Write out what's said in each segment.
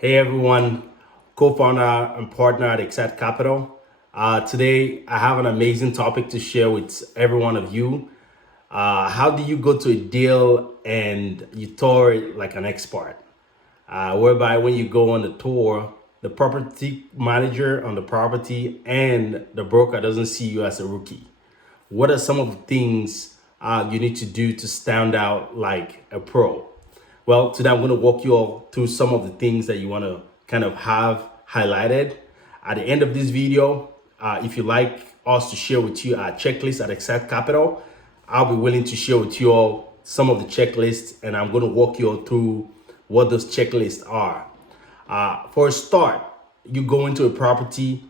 Hey everyone, co-founder and partner at XSITE Capital. Today I have an amazing topic to share with every one of you. How do you go to a deal and you tour it like an expert? Whereby when you go on the tour, the property manager on the property and the broker doesn't see you as a rookie. What are some of the things you need to do to stand out like a pro? Well, today I'm going to walk you all through some of the things that you want to kind of have highlighted. At the end of this video, if you like us to share with you our checklist at XSITE Capital, I'll be willing to share with you all some of the checklists, and I'm going to walk you all through what those checklists are. For a start, you go into a property,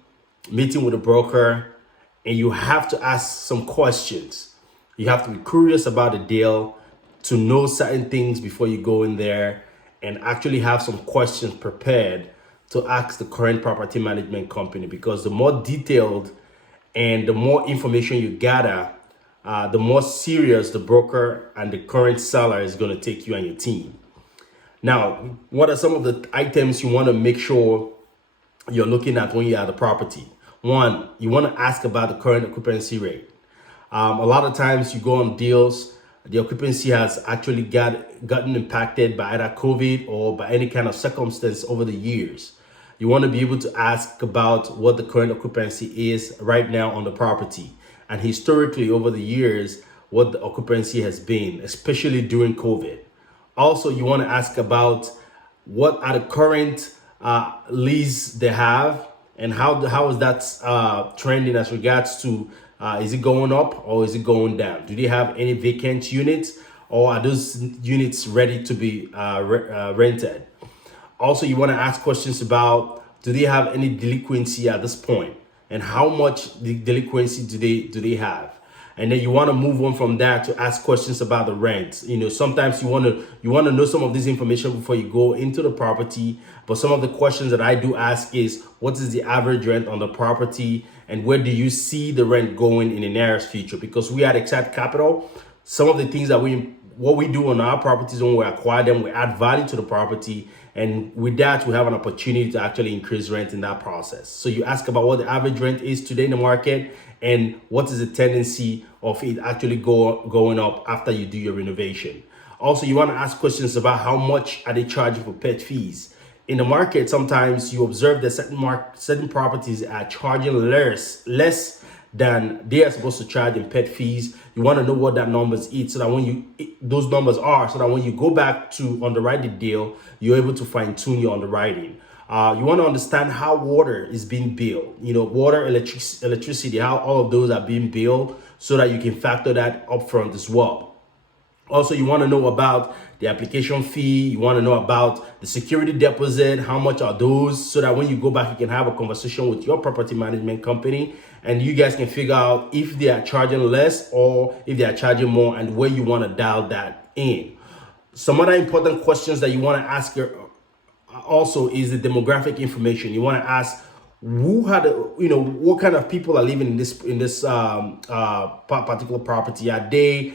meeting with a broker, and you have to ask some questions. You have to be curious about the deal, to know certain things before you go in there, and actually have some questions prepared to ask the current property management company, because the more detailed and the more information you gather, the more serious the broker and the current seller is going to take you and your team. Now, what are some of the items you want to make sure you're looking at when you're at the property? One, you want to ask about the current occupancy rate. A lot of times you go on deals, the occupancy has actually gotten impacted by either COVID or by any kind of circumstance over the years. You want to be able to ask about what the current occupancy is right now on the property, and historically over the years, what the occupancy has been, especially during COVID. Also, you want to ask about what are the current lease they have, and how is that trending as regards to is it going up or is it going down? Do they have any vacant units, or are those units ready to be rented? Also, you want to ask questions about, do they have any delinquency at this point, and how much delinquency do they have? And then you want to move on from that to ask questions about the rent. You know, sometimes you want to know some of this information before you go into the property. But some of the questions that I do ask is, what is the average rent on the property, and where do you see the rent going in the nearest future? Because we at XSITE Capital, some of the things that what we do on our properties when we acquire them, we add value to the property, and with that we have an opportunity to actually increase rent in that process. So you ask about what the average rent is today in the market, and what is the tendency of it actually going up after you do your renovation. Also, you want to ask questions about how much are they charging for pet fees. In the market, sometimes you observe that certain properties are charging less than they are supposed to charge in pet fees. You want to know what that numbers is, so that when those numbers are, so that when you go back to underwrite the deal, you're able to fine tune your underwriting. You want to understand how water is being billed, water, electricity, how all of those are being billed, so that you can factor that upfront as well. Also, you want to know about the application fee. You want to know about the security deposit, how much are those, so that when you go back, you can have a conversation with your property management company, and you guys can figure out if they are charging less or if they are charging more, and where you want to dial that in. Some other important questions that you want to ask also is the demographic information. You want to ask what kind of people are living in this particular property. Are they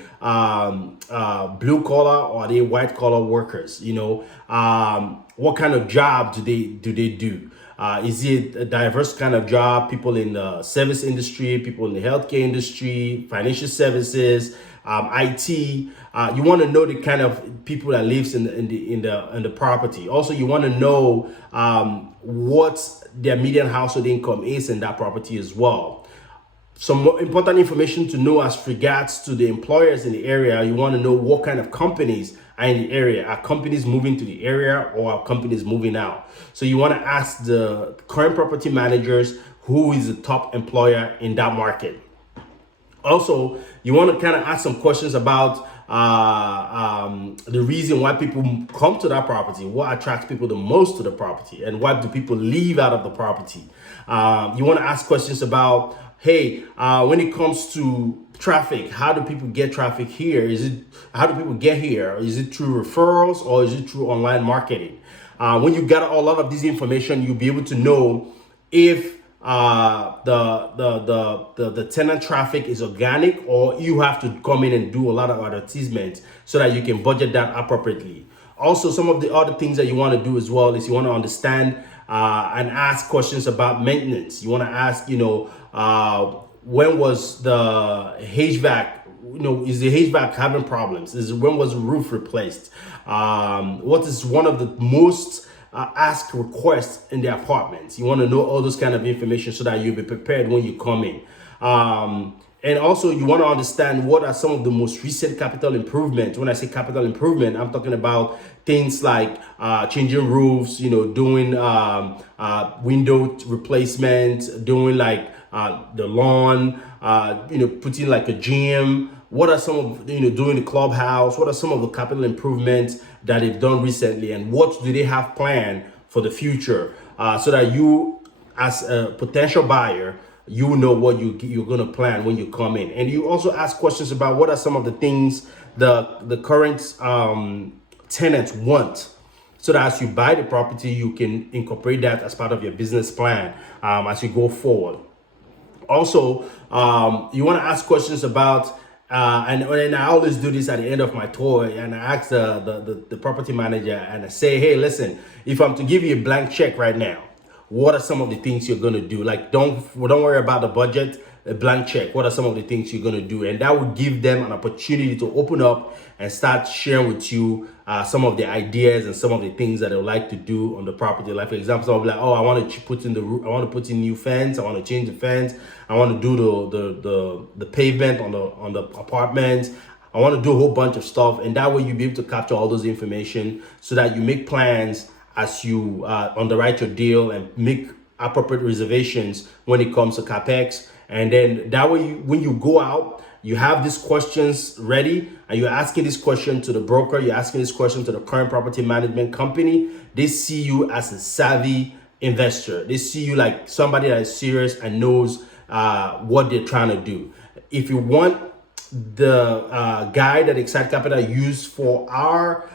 blue collar, or are they white collar workers? What kind of job do they do? Is it a diverse kind of job? People in the service industry, people in the healthcare industry, financial services, IT. You want to know the kind of people that lives in the property. Also, you want to know what their median household income is in that property as well. Some important information to know as regards to the employers in the area. You want to know what kind of companies are in the area. Are companies moving to the area, or are companies moving out? So you want to ask the current property managers who is the top employer in that market. Also, you want to kind of ask some questions about the reason why people come to that property, what attracts people the most to the property, and why do people leave out of the property. You want to ask questions about, hey, when it comes to traffic, how do people get traffic here? How do people get here? Is it through referrals, or is it through online marketing? When you gather a lot of this information, you'll be able to know if the tenant traffic is organic, or you have to come in and do a lot of advertisement so that you can budget that appropriately. Also, some of the other things that you want to do as well is you want to understand and ask questions about maintenance. You want to ask, when was the HVAC, is the HVAC having problems? When was the roof replaced? What is one of the most asked requests in the apartments? You want to know all those kind of information so that you'll be prepared when you come in. And also you want to understand what are some of the most recent capital improvements. When I say capital improvement, I'm talking about things like changing roofs, doing window replacements, doing like the lawn, putting like a gym. What are some of, doing the clubhouse? What are some of the capital improvements that they've done recently, and what do they have planned for the future, so that you, as a potential buyer, you know what you're going to plan when you come in. And you also ask questions about what are some of the things the current tenants want, so that as you buy the property, you can incorporate that as part of your business plan as you go forward. Also, you want to ask questions about, and I always do this at the end of my tour, and I ask the property manager, and I say, hey, listen, if I'm to give you a blank check right now, what are some of the things you're going to do? Like, don't worry about the budget, a blank check. What are some of the things you're going to do? And that would give them an opportunity to open up and start sharing with you some of the ideas and some of the things that they would like to do on the property. Like, for example, I'll be like, oh, I want to put in the roof, I want to put in new fence, I want to change the fence, I want to do the pavement on the apartments. I want to do a whole bunch of stuff, and that way you'll be able to capture all those information so that you make plans as you underwrite your deal and make appropriate reservations when it comes to capex. And then that way, when you go out, you have these questions ready, and you're asking this question to the broker, you're asking this question to the current property management company. They see you as a savvy investor. They see you like somebody that is serious and knows what they're trying to do. If you want the guide that XSITE Capital used for our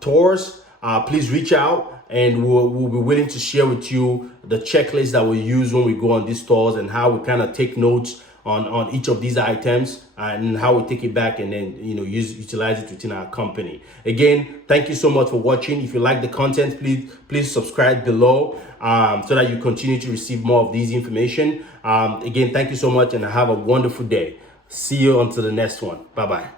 tours, please reach out, and we'll be willing to share with you the checklist that we use when we go on these tours, and how we kind of take notes on each of these items, and how we take it back and then utilize it within our company. Again, thank you so much for watching. If you like the content, please subscribe below so that you continue to receive more of these information. Again, thank you so much, and have a wonderful day. See you until the next one. Bye-bye.